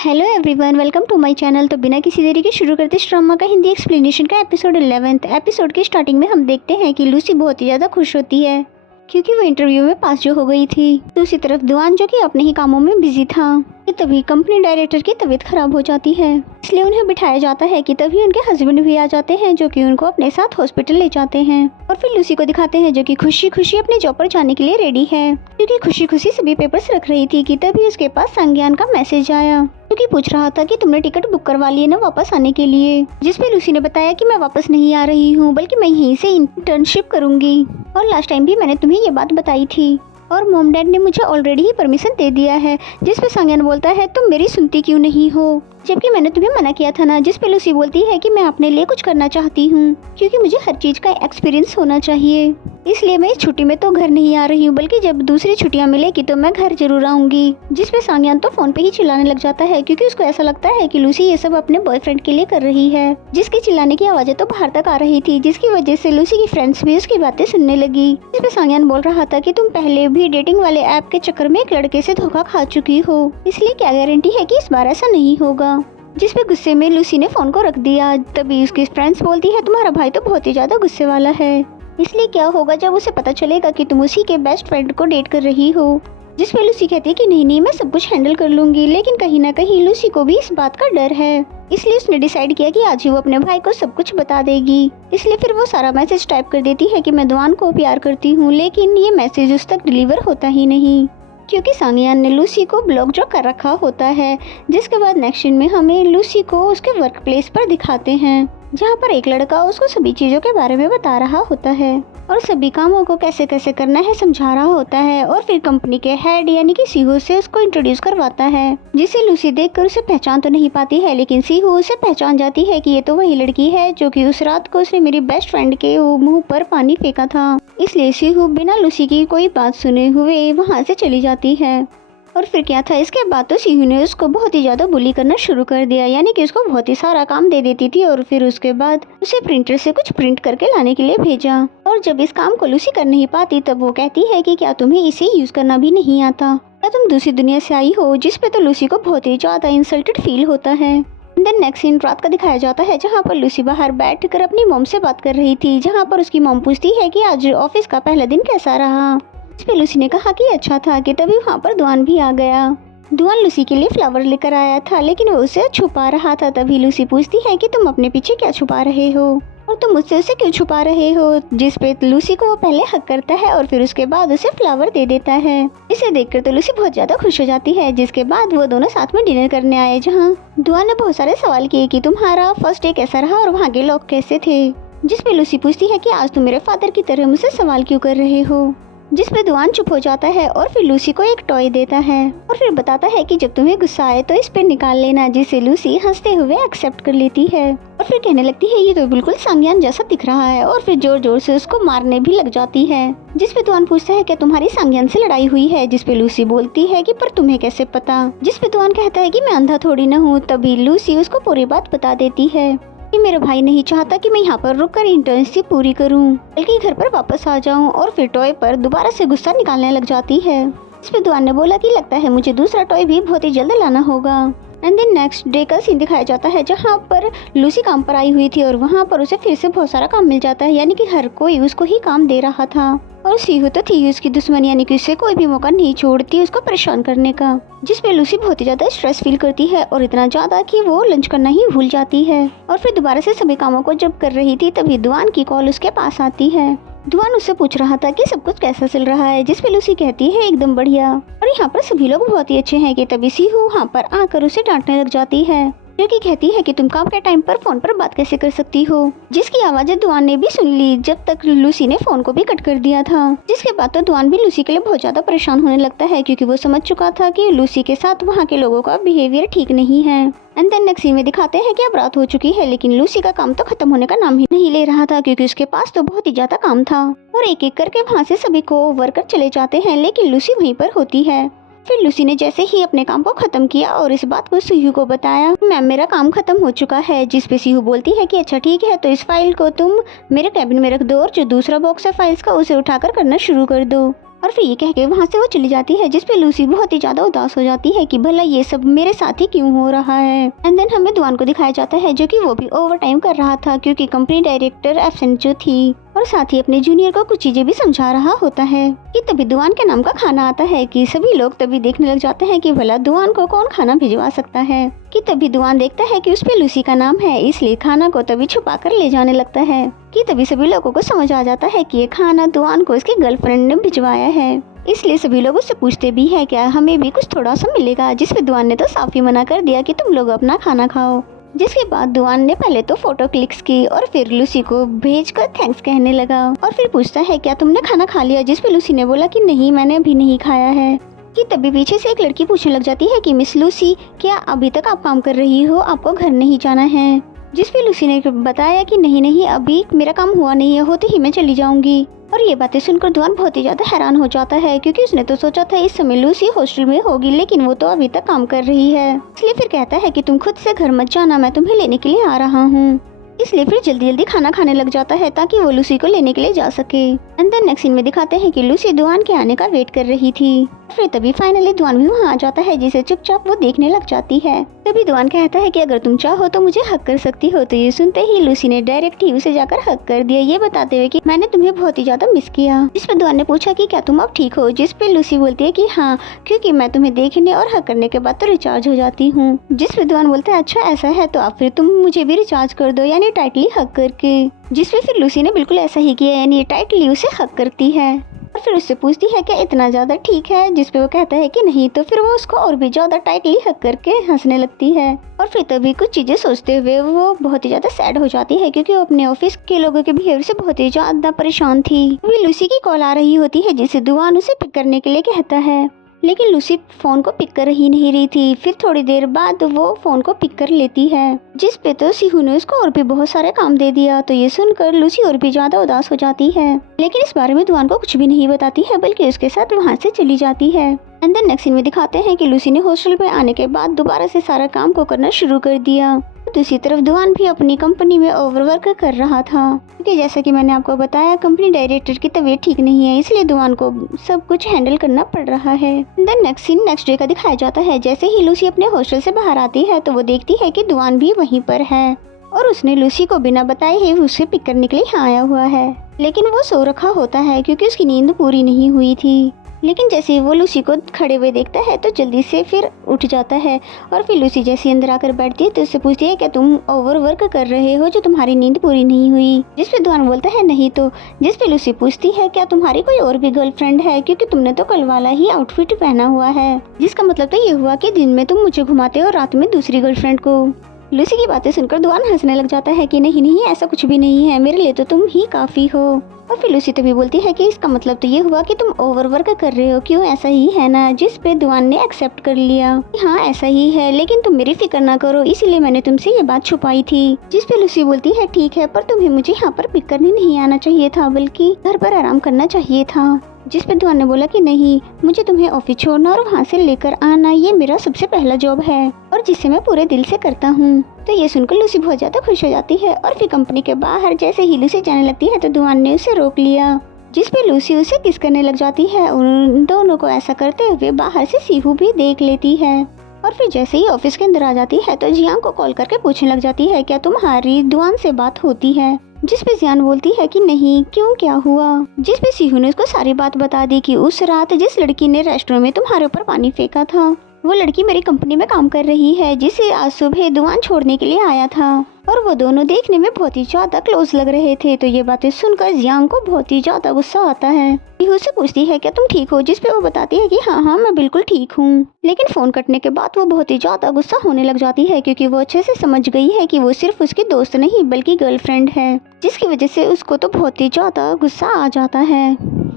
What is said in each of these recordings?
Hello everyone, welcome to my channel. तो बिना किसी देरी के शुरू करते इस ड्रामा का हिंदी एक्सप्लेनेशन का एपिसोड 11। एपिसोड के स्टार्टिंग में हम देखते हैं कि लूसी बहुत ही ज़्यादा खुश होती है क्योंकि वो इंटरव्यू में पास जो हो गई थी। दूसरी तरफ दुआन जो कि अपने ही कामों में बिजी था कि तभी कंपनी डायरेक्टर की तबीयत खराब हो जाती है, इसलिए उन्हें बिठाया जाता है कि तभी उनके हस्बैंड भी आ जाते हैं जो कि उनको अपने साथ हॉस्पिटल ले जाते हैं और फिर लूसी को दिखाते हैं जो कि खुशी खुशी अपने जॉब पर जाने के लिए रेडी है क्योंकि खुशी खुशी सभी पेपर्स रख रही थी कि तभी उसके पास संज्ञान का मैसेज आया क्योंकि पूछ रहा था कि तुमने टिकट बुक करवा ली है ना वापस आने के लिए, जिसपे लूसी ने बताया कि मैं वापस नहीं आ रही हूँ बल्कि मैं यहीं से इंटर्नशिप करूंगी और लास्ट टाइम भी मैंने तुम्हें ये बात बताई थी और मॉम डैड ने मुझे ऑलरेडी ही परमिशन दे दिया है। जिस पे संज्ञान बोलता है तुम मेरी सुनती क्यों नहीं हो, जबकि मैंने तुम्हें मना किया था ना। जिस पे लूसी बोलती है कि मैं अपने लिए कुछ करना चाहती हूँ क्योंकि मुझे हर चीज का एक्सपीरियंस होना चाहिए, इसलिए मैं इस छुट्टी में तो घर नहीं आ रही हूँ बल्कि जब दूसरी छुट्टियाँ मिलेगी तो मैं घर जरूर आऊंगी। जिस पे संज्ञान तो फोन पे ही चिल्लाने लग जाता है क्योंकि उसको ऐसा लगता है कि लूसी ये सब अपने बॉयफ्रेंड के लिए कर रही है, जिसकी चिल्लाने की आवाजें तो बाहर तक आ रही थी, जिसकी वजह से लूसी की फ्रेंड्स भी उसकी बातें सुनने लगी। जिस पे संज्ञान बोल रहा था कि तुम पहले भी डेटिंग वाले ऐप के चक्कर में एक लड़के से धोखा खा चुकी हो, इसलिए क्या गारंटी है कि इस बार ऐसा नहीं होगा। जिस पे गुस्से में लूसी ने फोन को रख दिया। तभी उसकी फ्रेंड्स बोलती है तुम्हारा भाई तो बहुत ही ज्यादा गुस्से वाला है, इसलिए क्या होगा जब उसे पता चलेगा कि तुम उसी के बेस्ट फ्रेंड को डेट कर रही हो। जिस पे लूसी कहती है कि नहीं मैं सब कुछ हैंडल कर लूंगी, लेकिन कहीं ना कहीं लूसी को भी इस बात का डर है, इसलिए उसने डिसाइड किया कि आज ही वो अपने भाई को सब कुछ बता देगी। इसलिए फिर वो सारा मैसेज टाइप कर देती है कि मैं दुआन को प्यार करती हूँ, लेकिन ये मैसेज उस तक डिलीवर होता ही नहीं क्योंकि संज्ञान ने लूसी को ब्लॉक जो कर रखा होता है। जिसके बाद नेक्स्ट सीन में हमें लूसी को उसके वर्क प्लेस पर दिखाते हैं जहाँ पर एक लड़का उसको सभी चीज़ों के बारे में बता रहा होता है और सभी कामों को कैसे कैसे करना है समझा रहा होता है और फिर कंपनी के हेड यानी कि सीहू से उसको इंट्रोड्यूस करवाता है, जिसे लूसी देखकर उसे पहचान तो नहीं पाती है, लेकिन सीहू उसे पहचान जाती है कि ये तो वही लड़की है जो कि उस रात को उसने मेरी बेस्ट फ्रेंड के मुंह पर पानी फेंका था। इसलिए सीहू बिना लूसी की कोई बात सुने हुए वहाँ से चली जाती है। और फिर क्या था, इसके बाद तो सीहू ने उसको बहुत ही ज़्यादा बुली करना शुरू कर दिया, यानी कि उसको बहुत ही सारा काम दे देती थी और फिर उसके बाद उसे प्रिंटर से कुछ प्रिंट करके लाने के लिए भेजा। और जब इस काम को लूसी कर नहीं पाती तब वो कहती है कि क्या तुम्हें इसे यूज़ करना भी नहीं आता, क्या तुम दूसरी दुनिया से आई हो। जिस पे तो लूसी को बहुत ही ज़्यादा इंसल्टेड फील होता है। देन नेक्स्ट सीन रात का दिखाया जाता है जहाँ पर लूसी बाहर बैठकर अपनी मॉम से बात कर रही थी, जहाँ पर उसकी मॉम पूछती है कि आज ऑफिस का पहला दिन कैसा रहा। इस पे लूसी ने कहा कि अच्छा था कि तभी वहाँ पर दुआन भी आ गया। दुआन लूसी के लिए फ्लावर लेकर आया था लेकिन वो उसे छुपा रहा था। तभी लूसी पूछती है कि तुम अपने पीछे क्या छुपा रहे हो और तुम मुझसे उसे क्यों छुपा रहे हो। जिस पे लूसी को वो पहले हक करता है और फिर उसके बाद उसे फ्लावर दे देता है। इसे देखकर तो लूसी बहुत ज्यादा खुश हो जाती है। जिसके बाद वो दोनों साथ में डिनर करने आए जहाँ दुआन ने बहुत सारे सवाल किए कि तुम्हारा फर्स्ट डे कैसा रहा और वहाँ के लोग कैसे थे। जिस पे लूसी पूछती है कि आज तुम मेरे फादर की तरह मुझसे सवाल क्यों कर रहे हो। जिस पे दुआन चुप हो जाता है और फिर लूसी को एक टॉय देता है और फिर बताता है कि जब तुम्हें गुस्सा आए तो इस पे निकाल लेना, जिसे लूसी हंसते हुए एक्सेप्ट कर लेती है और फिर कहने लगती है ये तो बिल्कुल संज्ञान जैसा दिख रहा है और फिर जोर जोर से उसको मारने भी लग जाती है। जिस पे दुआन पूछता है कि तुम्हारी संज्ञान से लड़ाई हुई है। जिस पे लूसी बोलती है कि पर तुम्हें कैसे पता। जिस पे दुआन कहता है कि मैं अंधा थोड़ी न हूँ। तभी लूसी उसको पूरी बात बता देती है कि मेरा भाई नहीं चाहता कि मैं यहाँ पर रुककर इंटर्नशिप पूरी करूँ बल्कि घर पर वापस आ जाऊँ और फिर टॉय पर दोबारा से गुस्सा निकालने लग जाती है। इस पे दुआन ने बोला कि लगता है मुझे दूसरा टॉय भी बहुत ही जल्द लाना होगा। एंड देन नेक्स्ट डे का सीन दिखाया जाता है जहाँ पर लूसी काम पर आई हुई थी और वहाँ पर उसे फिर से बहुत सारा काम मिल जाता है, यानी कि हर कोई उसको ही काम दे रहा था और सीहू तो थी उसकी दुश्मन, यानी कि उससे कोई भी मौका नहीं छोड़ती उसको परेशान करने का। जिस पे लूसी बहुत ही ज्यादा स्ट्रेस फील करती है और इतना ज्यादा कि वो लंच करना ही भूल जाती है और फिर दोबारा से सभी कामों को जब कर रही थी तभी दुआन की कॉल उसके पास आती है। दुआन उससे पूछ रहा था कि सब कुछ कैसा चल रहा है। जिस पे लूसी कहती है एकदम बढ़िया और यहाँ पर सभी लोग बहुत ही अच्छे हैं कि तभी सीहू वहाँ पर आकर उसे डांटने लग जाती है, जो कि कहती है कि तुम काम के टाइम पर फोन पर बात कैसे कर सकती हो। जिसकी आवाज़ें दुआन ने भी सुन ली जब तक लूसी ने फोन को भी कट कर दिया था। जिसके बाद तो दुआन भी लूसी के लिए बहुत ज्यादा परेशान होने लगता है क्योंकि वो समझ चुका था कि लूसी के साथ वहाँ के लोगों का बिहेवियर ठीक नहीं है। एंड देन नेक्स्ट सीन में दिखाते हैं कि अब रात हो चुकी है लेकिन लूसी का काम तो खत्म होने का नाम ही नहीं ले रहा था क्योंकि उसके पास तो बहुत ही ज्यादा काम था और एक एक करके वहाँ से सभी को वर्कर चले जाते हैं, लेकिन लूसी वहीं पर होती है। फिर लूसी ने जैसे ही अपने काम को खत्म किया और इस बात को सीहू को बताया, मैम मेरा काम खत्म हो चुका है। जिस पे सीहू बोलती है कि अच्छा ठीक है तो इस फाइल को तुम मेरे कैबिन में रख दो और जो दूसरा बॉक्स है फाइल्स का उसे उठाकर करना शुरू कर दो। और फिर ये कह के वहाँ से वो चली जाती है, जिसपे लूसी बहुत ही ज्यादा उदास हो जाती है कि भला ये सब मेरे साथ ही क्यों हो रहा है। एंड देन हमें दुआन को दिखाया जाता है जो कि वो भी ओवर टाइम कर रहा था क्योंकि कंपनी डायरेक्टर एब्सेंट जो थी, और साथ ही अपने जूनियर को कुछ चीजें भी समझा रहा होता है कि तभी दुआन के नाम का खाना आता है कि सभी लोग तभी देखने लग जाते हैं कि भला दुआन को कौन खाना भिजवा सकता है। कि तभी दुआन देखता है कि उस पे लूसी का नाम है, इसलिए खाना को तभी छुपा कर ले जाने लगता है। कि तभी सभी लोगों को समझ आ जाता है कि ये खाना दुआन को इसकी गर्लफ्रेंड ने भिजवाया है, इसलिए सभी लोग उससे पूछते भी है क्या हमें भी कुछ थोड़ा सा मिलेगा, जिसपे दुआन ने तो साफ ही मना कर दिया कि तुम लोग अपना खाना खाओ। जिसके बाद दुआन ने पहले तो फोटो क्लिक्स की और फिर लूसी को भेजकर थैंक्स कहने लगा और फिर पूछता है क्या तुमने खाना खा लिया, जिसपे लूसी ने बोला कि नहीं मैंने अभी नहीं खाया है। कि तभी पीछे से एक लड़की पूछने लग जाती है कि मिस लूसी क्या अभी तक आप काम कर रही हो, आपको घर नहीं जाना है। जिसपे लूसी ने बताया कि नहीं अभी मेरा काम हुआ नहीं है, होते ही मैं चली जाऊंगी। और ये बातें सुनकर दुआन बहुत ही ज्यादा हैरान हो जाता है क्योंकि उसने तो सोचा था इस समय लूसी हॉस्टल में होगी, लेकिन वो तो अभी तक काम कर रही है। इसलिए फिर कहता है कि तुम खुद से घर मत जाना, मैं तुम्हें लेने के लिए आ रहा हूँ। इसलिए फिर जल्दी जल्दी खाना खाने लग जाता है ताकि वो लूसी को लेने के लिए जा सके। एंड देन नेक्स्ट सीन में दिखाते हैं कि लूसी दुआन के आने का वेट कर रही थी। फिर तभी फाइनली दुआन भी वहाँ आ जाता है, जिसे चुपचाप वो देखने लग जाती है। तभी दुआन कहता है कि अगर तुम चाहो तो मुझे हक कर सकती हो। तो ये सुनते ही लूसी ने डायरेक्ट ही उसे जाकर हक कर दिया, ये बताते हुए कि मैंने तुम्हें बहुत ही ज्यादा मिस किया। जिसपे दुआन ने पूछा कि क्या तुम अब ठीक हो, जिसपे लूसी बोलती है कि हाँ, क्योंकि मैं तुम्हें देखने और हक करने के बाद तो रिचार्ज हो जाती हूँ। जिसपे दुआन बोलता है अच्छा ऐसा है तो आप फिर तुम मुझे भी रिचार्ज कर दो, यानी टाइटली हक करके। जिसपे फिर लूसी ने बिल्कुल ऐसा ही किया, यानी टाइटली उसे हक करती है और फिर उससे पूछती है क्या इतना ज्यादा ठीक है, जिसपे वो कहता है कि नहीं। तो फिर वो उसको और भी ज्यादा टाइटली हक करके हंसने लगती है। और फिर तभी कुछ चीजें सोचते हुए वो बहुत ही ज्यादा सैड हो जाती है क्योंकि वो अपने ऑफिस के लोगों के बिहेवियर से बहुत ही ज्यादा परेशान थी। अभी लूसी की कॉल आ रही होती है जिसे दुआन उसे पिक करने के लिए कहता है, लेकिन लूसी फोन को पिक कर ही नहीं रही थी। फिर थोड़ी देर बाद वो फोन को पिक कर लेती है, जिसपे तो सीहू ने उसको और भी बहुत सारे काम दे दिया। तो ये सुनकर लूसी और भी ज्यादा उदास हो जाती है, लेकिन इस बारे में दुआन को कुछ भी नहीं बताती है, बल्कि उसके साथ वहाँ से चली जाती है। एंड देन नेक्स्ट सीन में दिखाते हैं कि लूसी ने हॉस्टल में आने के बाद दोबारा से सारा काम को करना शुरू कर दिया। दूसरी तरफ दुआन भी अपनी कंपनी में ओवरवर्क कर रहा था क्योंकि जैसा कि मैंने आपको बताया कंपनी डायरेक्टर की तबीयत ठीक नहीं है, इसलिए दुआन को सब कुछ हैंडल करना पड़ रहा है। Then next scene next day का दिखाया जाता है। जैसे ही लूसी अपने हॉस्टल से बाहर आती है तो वो देखती है कि दुआन भी वहीं पर है और उसने लूसी को बिना बताए ही उसे पिक करने के लिए यहाँ आया हुआ है, लेकिन वो सो रखा होता है क्योंकि उसकी नींद पूरी नहीं हुई थी। लेकिन जैसे ही वो लूसी को खड़े हुए देखता है तो जल्दी से फिर उठ जाता है और फिर लूसी जैसे अंदर आकर बैठती है तो उससे पूछती है क्या तुम ओवरवर्क कर रहे हो जो तुम्हारी नींद पूरी नहीं हुई। जिसपे दुआन बोलता है नहीं। तो जिसपे लूसी पूछती है क्या तुम्हारी कोई और भी गर्लफ्रेंड है, क्योंकि तुमने तो कल वाला ही आउटफिट पहना हुआ है, जिसका मतलब तो ये हुआ कि दिन में तुम मुझे घुमाते हो और रात में दूसरी गर्लफ्रेंड को। लूसी की बातें सुनकर दुआन हंसने लग जाता है कि नहीं ऐसा कुछ भी नहीं है, मेरे लिए तो तुम ही काफी हो। और फिर लूसी तभी बोलती है कि इसका मतलब तो ये हुआ कि तुम ओवरवर्क कर रहे हो, क्यों ऐसा ही है ना। जिस पे दुआन ने एक्सेप्ट कर लिया कि हाँ ऐसा ही है, लेकिन तुम मेरी फिक्र ना करो, इसीलिए मैंने तुमसे ये बात छुपाई थी। जिस पे लूसी बोलती है ठीक है, पर तुम्हें मुझे यहाँ पर पिक करने नहीं आना चाहिए था, बल्कि घर पर आराम करना चाहिए था। जिस पे दुआन ने बोला कि नहीं, मुझे तुम्हें ऑफिस छोड़ना और वहाँ से लेकर आना ये मेरा सबसे पहला जॉब है और जिसे मैं पूरे दिल से करता हूँ। तो ये सुनकर लूसी बहुत ज्यादा खुश हो जाती है और फिर कंपनी के बाहर जैसे ही लूसी जाने लगती है तो दुआन ने उसे रोक लिया, जिस पे लूसी उसे किस करने लग जाती है। उन दोनों को ऐसा करते हुए बाहर से सीहू भी देख लेती है और फिर जैसे ही ऑफिस के अंदर आ जाती है तो जियांग को कॉल करके पूछने लग जाती है क्या तुम्हारी दुआन से बात होती है। जिस पे जियान बोलती है कि नहीं, क्यों क्या हुआ। जिस पे सीहू ने उसको सारी बात बता दी कि उस रात जिस लड़की ने रेस्टोरेंट में तुम्हारे ऊपर पानी फेंका था वो लड़की मेरी कंपनी में काम कर रही है, जिसे आज सुबह दुआन छोड़ने के लिए आया था और वो दोनों देखने में बहुत ही ज्यादा क्लोज लग रहे थे। तो ये बातें सुनकर जियांग को बहुत ही ज्यादा गुस्सा आता है। सीहू से पूछती है क्या तुम ठीक हो, जिस पे वो बताती है कि हाँ मैं बिल्कुल ठीक हूँ। लेकिन फोन कटने के बाद वो बहुत ही ज्यादा गुस्सा होने लग जाती है क्योंकि वो अच्छे से समझ गई है कि वो सिर्फ उसकी दोस्त नहीं बल्कि गर्लफ्रेंड है, जिसकी वजह से उसको तो बहुत ही ज्यादा गुस्सा आ जाता है।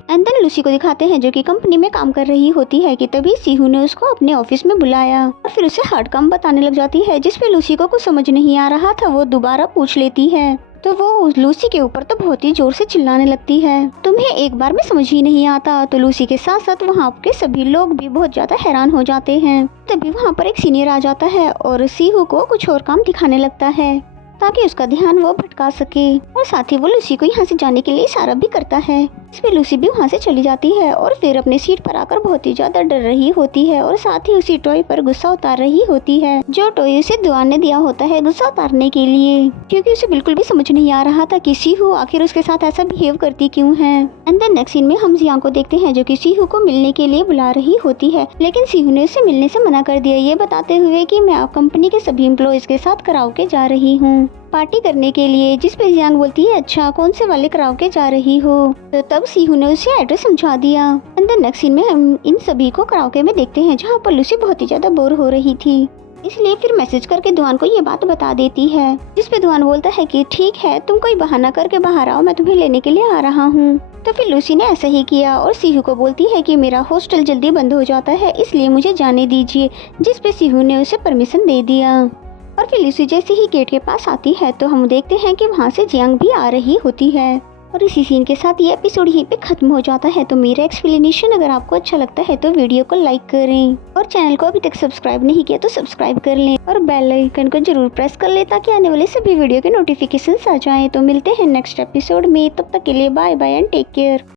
एंड देन लूसी को दिखाते हैं जो कि कंपनी में काम कर रही होती है कि तभी सीहू ने उसको अपने ऑफिस में बुलाया और फिर उसे हार्ड काम बताने लग जाती है, जिस पे लूसी को कुछ समझ नहीं आ रहा था। वो दोबारा पूछ लेती है तो वो लूसी के ऊपर तो बहुत ही जोर से चिल्लाने लगती है, तुम्हें एक बार में समझ ही नहीं आता। तो लूसी के साथ साथ वहाँ के सभी लोग भी बहुत ज्यादा हैरान हो जाते हैं। तभी वहाँ पर एक सीनियर आ जाता है और सीहू को कुछ और काम दिखाने लगता है ताकि उसका ध्यान वो भटका सके और साथ ही वो लूसी को यहाँ से जाने के लिए इशारा भी करता है। इस पे लूसी भी वहाँ से चली जाती है और फिर अपने सीट पर आकर बहुत ही ज्यादा डर रही होती है और साथ ही उसी टॉय पर गुस्सा उतार रही होती है, जो टॉय उसे दुआन ने दिया होता है गुस्सा उतारने के लिए, क्योंकि उसे बिल्कुल भी समझ नहीं आ रहा था कि सीहू आखिर उसके साथ ऐसा बिहेव करती क्यों है। एंड देन नेक्स्ट सीन में हम जियांग को देखते हैं जो कि सीहू को मिलने के लिए बुला रही होती है, लेकिन सीहू ने उसे मिलने से मना कर दिया, ये बताते हुए कि मैं कंपनी के सभी एम्प्लॉयज के साथ कराओके जा रही हूँ पार्टी करने के लिए। जिस पे जियांग बोलती है अच्छा कौन से वाले कराओके जा रही हो, तो तब सीहू ने उसे एड्रेस समझा दिया। एंड देन नेक्स्ट सीन में हम इन सभी को कराओके में देखते हैं जहाँ पर लूसी बहुत ही ज्यादा बोर हो रही थी, इसलिए फिर मैसेज करके दुआन को ये बात बता देती है, जिस पे दुआन बोलता है कि ठीक है तुम कोई बहाना करके बाहर आओ, मैं तुम्हें लेने के लिए आ रहा हूँ। तो फिर लूसी ने ऐसा ही किया और सीहू को बोलती है कि मेरा हॉस्टल जल्दी बंद हो जाता है इसलिए मुझे जाने दीजिए, जिस पे सीहू ने उसे परमिशन दे दिया। और फिर लूसी जैसे ही गेट के पास आती है तो हम देखते हैं कि वहाँ से जियांग भी आ रही होती है। और इसी सीन के साथ ये एपिसोड यहीं पे खत्म हो जाता है। तो मेरा एक्सप्लेनेशन अगर आपको अच्छा लगता है तो वीडियो को लाइक करें और चैनल को अभी तक सब्सक्राइब नहीं किया तो सब्सक्राइब कर लें और बेल आइकन को जरूर प्रेस कर लें ताकि आने वाले सभी वीडियो के नोटिफिकेशन आ जाएं। तो मिलते हैं नेक्स्ट एपिसोड में, तब तक के लिए bye bye and take care.